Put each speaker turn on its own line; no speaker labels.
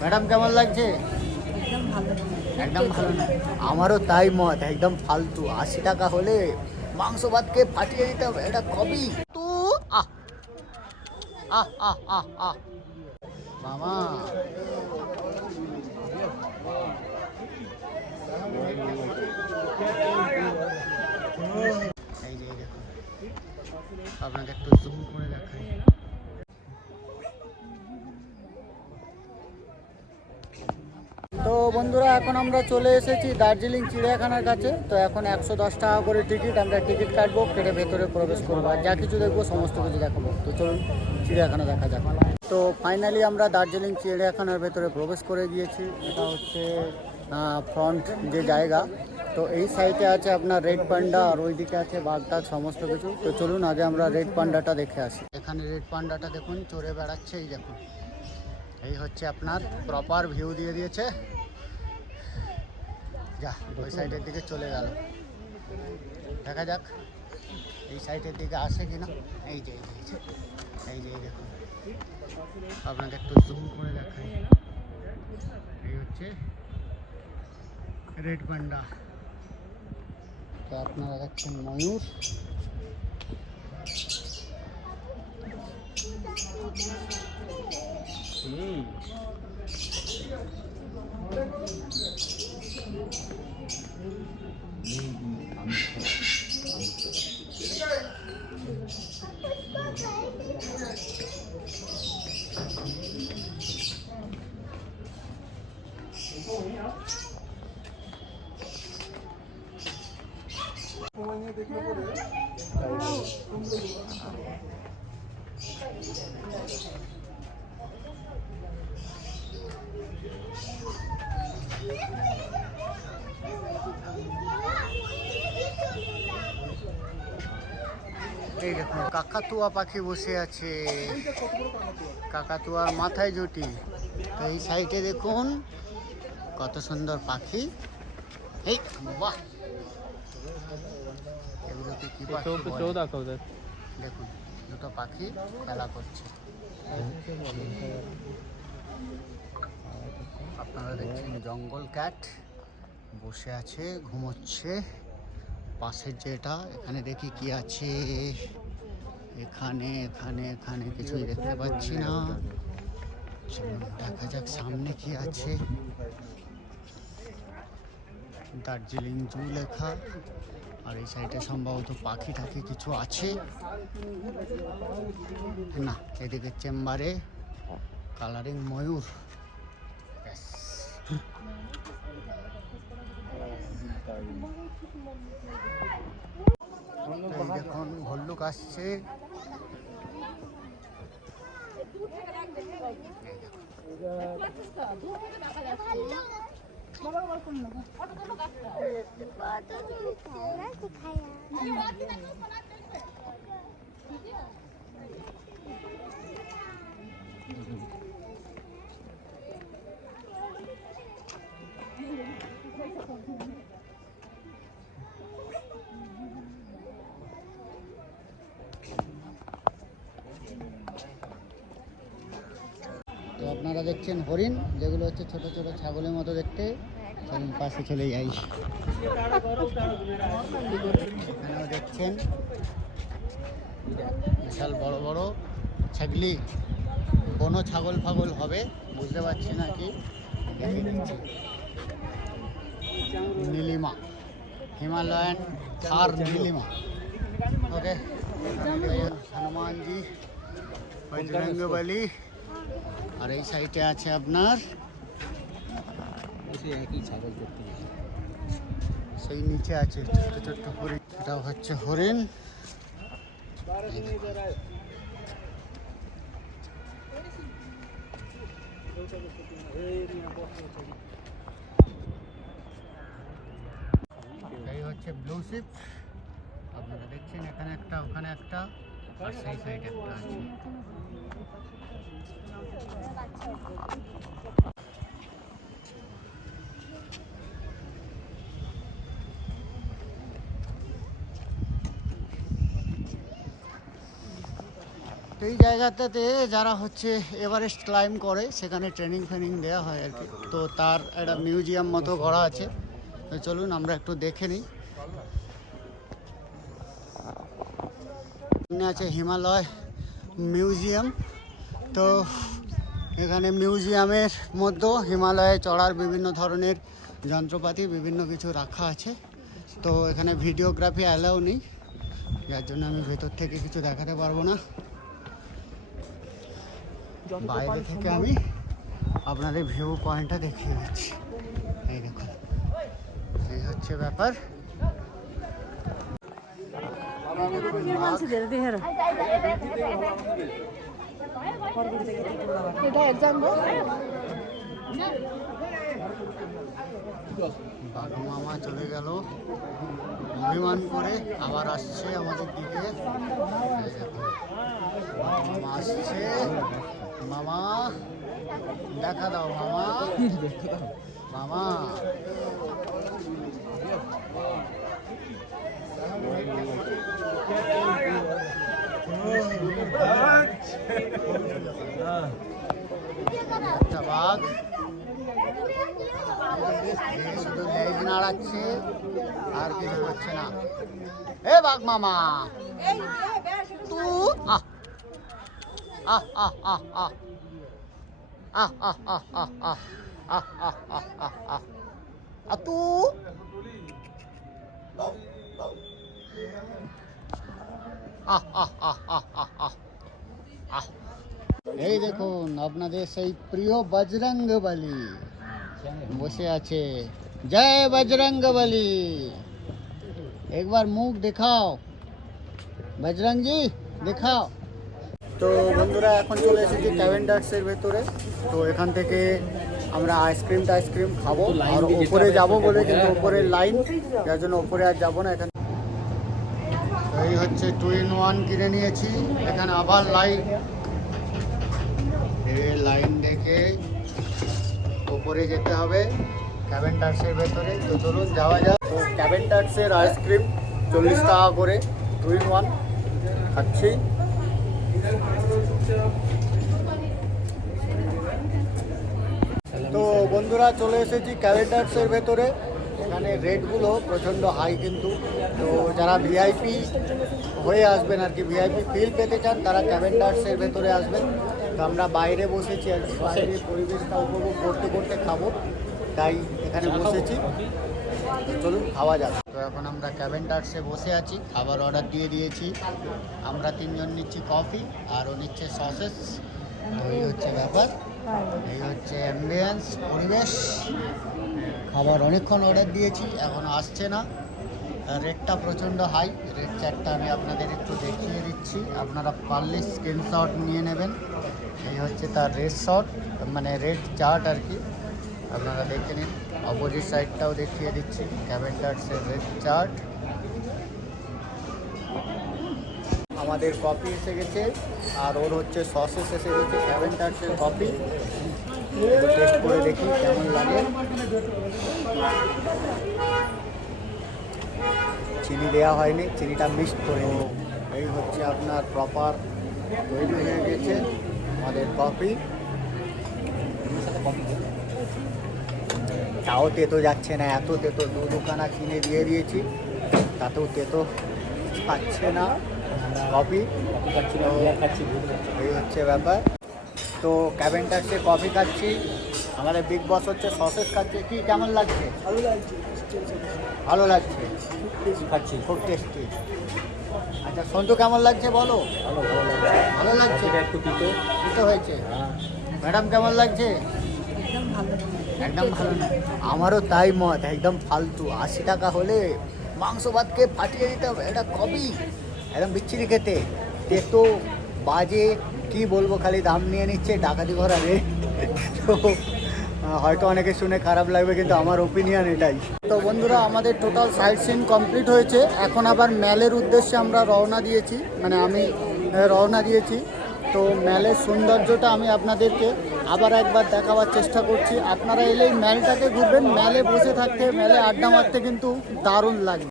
Madam কেমন লাগছে?
একদম ভালো।
না? আমারও তাই মত একদম ফালতু। আশি টাকা হলে মাংস ভাতকে ফাটিয়ে দিতে হবে এটা কবি। তো আহ। আহ আহ আহ আহ। মামা। আপনাকে একটু জুম করে দেখাই তো বন্ধুরা, এখন আমরা চলে এসেছি দার্জিলিং চিড়িয়াখানার কাছে। তো এখন একশো দশ টাকা করে টিকিট, আমরা টিকিট কাটবো, কেটে ভেতরে প্রবেশ করব। আর যা কিছু দেখব, সমস্ত কিছু দেখাবো। তো চলুন, চিড়িয়াখানা দেখা যাক। তো ফাইনালি আমরা দার্জিলিং চিড়িয়াখানার ভেতরে প্রবেশ করে গিয়েছি। এটা হচ্ছে ফ্রন্ট যে জায়গা। তো এই সাইডে আছে আপনার রেড পান্ডা আর ওইদিকে আছে বাঘটাগ সমস্ত কিছু। তো চলুন, আগে আমরা রেড পান্ডাটা দেখে আসি। এখানে রেড পান্ডাটা দেখুন, চড়ে বেড়াচ্ছে, এই দেখুন। এই হচ্ছে আপনার প্রপার ভিউ দিয়ে দিয়েছে। যা, ওই সাইডের দিকে চলে গেল। দেখা যাক, এই সাইডের দিকে আসে কিনা। এই যে এই যে এই যে এই যে, এই দেখুন আপনাকে একটু জুম করে দেখাই। এই হচ্ছে রেড পান্ডা। তো আপনারা দেখছেন ময়ূর। Yeah. এই দেখুন কাকাতুয়া পাখি বসে আছে। কাকাতুয়ার মাথায় জুটি। তো এই সাইডে দেখুন কত সুন্দর পাখি। এই বাহ! এগুলোকে কি দেখুন দুটো পাখি খেলা করছে। আপনারা দেখছেন জঙ্গল ক্যাট বসে আছে ঘুমোচ্ছে। পাশের যেটা, এখানে দেখি কি আছে। এখানে এখানে এখানে কিছুই দেখতে পাচ্ছি না। দেখা যাক সামনে কি আছে। দার্জিলিং জু লেখা। আর এই সাইডে সম্ভবত পাখি টাখি কিছু আছে। না, এদিকে চেম্বারে কালারিং ময়ূর। দেখুন ভল্লুক আসছে। তো আপনারা দেখছেন হরিণ, যেগুলো হচ্ছে ছোট ছোট ছাগলের মতো দেখতে। পাশে চলে যাই এখানেও দেখছেন। বিশাল বড় বড় ছাগলি। কোনো ছাগল ফাগল হবে, বুঝতে পারছি না কি। Nilima. Himalayan tahr Nilima. Okay. Hanumanji Bajrang Bali আর এই সাইডে আছে আপনার
একই ছাগল করতে
সেই নিচে আছে ছোট্ট ছোট্ট হরিণ। এটা হচ্ছে হরিণ। এই হচ্ছে ব্লু শিপ। আপনারা দেখছেন এখানে একটা ওখানে একটা আর সেই সাইডে একটা আছে। এই জায়গাটাতে যারা হচ্ছে এভারেস্ট ক্লাইম করে, সেখানে ট্রেনিং ফ্রেনিং দেওয়া হয় আর কি। তো তার একটা মিউজিয়াম মতো করা আছে। চলুন আমরা একটু দেখে নিই। আছে হিমালয় মিউজিয়াম তো এখানে মিউজিয়ামের মধ্যেও হিমালয়ে চড়ার বিভিন্ন ধরনের যন্ত্রপাতি, বিভিন্ন কিছু রাখা আছে। তো এখানে ভিডিওগ্রাফি অ্যালাউ নেই। যার জন্য আমি ভেতর থেকে কিছু দেখাতে পারব না। বাইরে থেকে আমি আপনাদের ভিউ পয়েন্টটা দেখিয়ে দিচ্ছি। এই দেখুন। এই হচ্ছে ব্যাপার।
এটা এক্সাম
বাঘ মামা চলে গেল। অভিমান করে আবার আসছে আমাদের দিকে। মামা আসছে। মামা দেখা দাও মামা। মামা। একটা বাঘ আর এ বাঘ মামা তু আহ আহ আহ আহ আহ আহ আহ আহ আহ আহ আহ আহ আহ আহ আহ আহ তু আহ আহ আহ আহ আহ এই দেখুন আপনাদের সেই প্রিয় বজরঙ্গ বলি বসে আছে। জয় বজরঙ্গ বলি একবার মুখ দেখাও। বজরঙ্গজি দেখাও। তো বন্ধুরা এখন চলে এসেছি ক্যাভেন্ডার্সের ভেতরে। তো এখান থেকে আমরা আইসক্রিম টাইসক্রিম খাব। আর ওপরে যাব বলে কিন্তু ওপরে লাইন যার জন্য ওপরে আর যাব না এখানে এই হচ্ছে টু ইন ওয়ান কিনে নিয়েছি। এখানে আবার লাইন এই লাইন দেখে ওপরে যেতে হবে। ক্যাভেন্ডার্সের ভেতরে তো চলুন যাওয়া যাক। তো ক্যাভেন্ডার্সের আইসক্রিম চল্লিশ টাকা করে ইন ওয়ান খাচ্ছি। তো বন্ধুরা, চলে এসেছি ক্যাভেন্ডার্সের ভেতরে। এখানে রেটগুলো প্রচণ্ড হাই কিন্তু। তো যারা ভিআইপি হয়ে আসবেন আর কি ভিআইপি ফিল পেতে চান, তারা ক্যাভেন্ডার্সের ভেতরে আসবেন। তো আমরা বাইরে বসেছি আর বাইরে পরিবেশটা উপভোগ করতে করতে খাব তাই এখানে বসেছি। চলুন খাওয়া যাক। তো এখন আমরা ক্যাভেন্ডার্সে বসে আছি খাবার অর্ডার দিয়ে দিয়েছি। আমরা তিনজন নিচ্ছি কফি আর ও নিচ্ছে সসেস তো এই হচ্ছে ব্যাপার। এই হচ্ছে অ্যাম্বিয়েন্স পরিবেশ। খাবার অনেকক্ষণ অর্ডার দিয়েছি এখন আসছে না। রেটটা প্রচণ্ড হাই। রেট চার্টটা আমি আপনাদের একটু দেখিয়ে দিচ্ছি। আপনারা পারলে স্ক্রিনশট নিয়ে নেবেন। এই হচ্ছে তার রেড শট মানে রেড চার্ট আর কি। আপনারা দেখে নিন। অপোজিট সাইডটাও দেখিয়ে দিচ্ছি। ক্যাভেন্ডার্সের রেড চার্ট আমাদের কপি এসে গেছে। আর ওর হচ্ছে সসেস এসে গেছে। ক্যাভেন্ডার্সের কপি টেস্ট করে দেখি কেমন লাগে। চিনি দেওয়া হয়নি চিনিটা মিক্সড করে এই হচ্ছে আপনার প্রপার তৈরি হয়ে গেছে আমাদের কফি তাও তেতো যাচ্ছে না এত তেতো দু দুখানা কিনে দিয়ে দিয়েছি তাতেও তেতো পাচ্ছে না কফি এই হচ্ছে ব্যাপার। তো ক্যাবেন্টাসে কফি খাচ্ছি। আমাদের বিগ বস হচ্ছে সসেস খাচ্ছে। কি কেমন লাগছে?
ভালো লাগছে
ভালো লাগছে? খাচ্ছি খুব টেস্টি আচ্ছা সন্তু কেমন লাগছে বলো?
ভালো ভালো লাগে
ভালো লাগছে?
একটু
হয়েছে?
হ্যাঁ।
ম্যাডাম কেমন লাগছে?
একদম ভালো
না। আমারও তাই মত একদম ফালতু। আশি টাকা হলে মাংস ভাতকে ফাটিয়ে দিতে হবে। এটা কবি? একদম বিচ্ছিরি খেতে। তেতো বাজে কি বলব খালি দাম নিয়ে নিচ্ছে ডাকাতি করা রে তো হয়তো অনেকে শুনে খারাপ লাগবে, কিন্তু আমার ওপিনিয়ন এটাই। তো বন্ধুরা, আমাদের টোটাল সাইট সিন কমপ্লিট হয়েছে। এখন আবার ম্যালের উদ্দেশ্যে আমরা রওনা দিয়েছি। মানে আমি রওনা দিয়েছি। তো ম্যালের সৌন্দর্যটা আমি আপনাদেরকে আবার একবার দেখাবার চেষ্টা করছি। আপনারা এলেই ম্যালটাকে ঘুরবেন। ম্যালে বসে থাকতে ম্যালে আড্ডা মারতে কিন্তু দারুণ লাগবে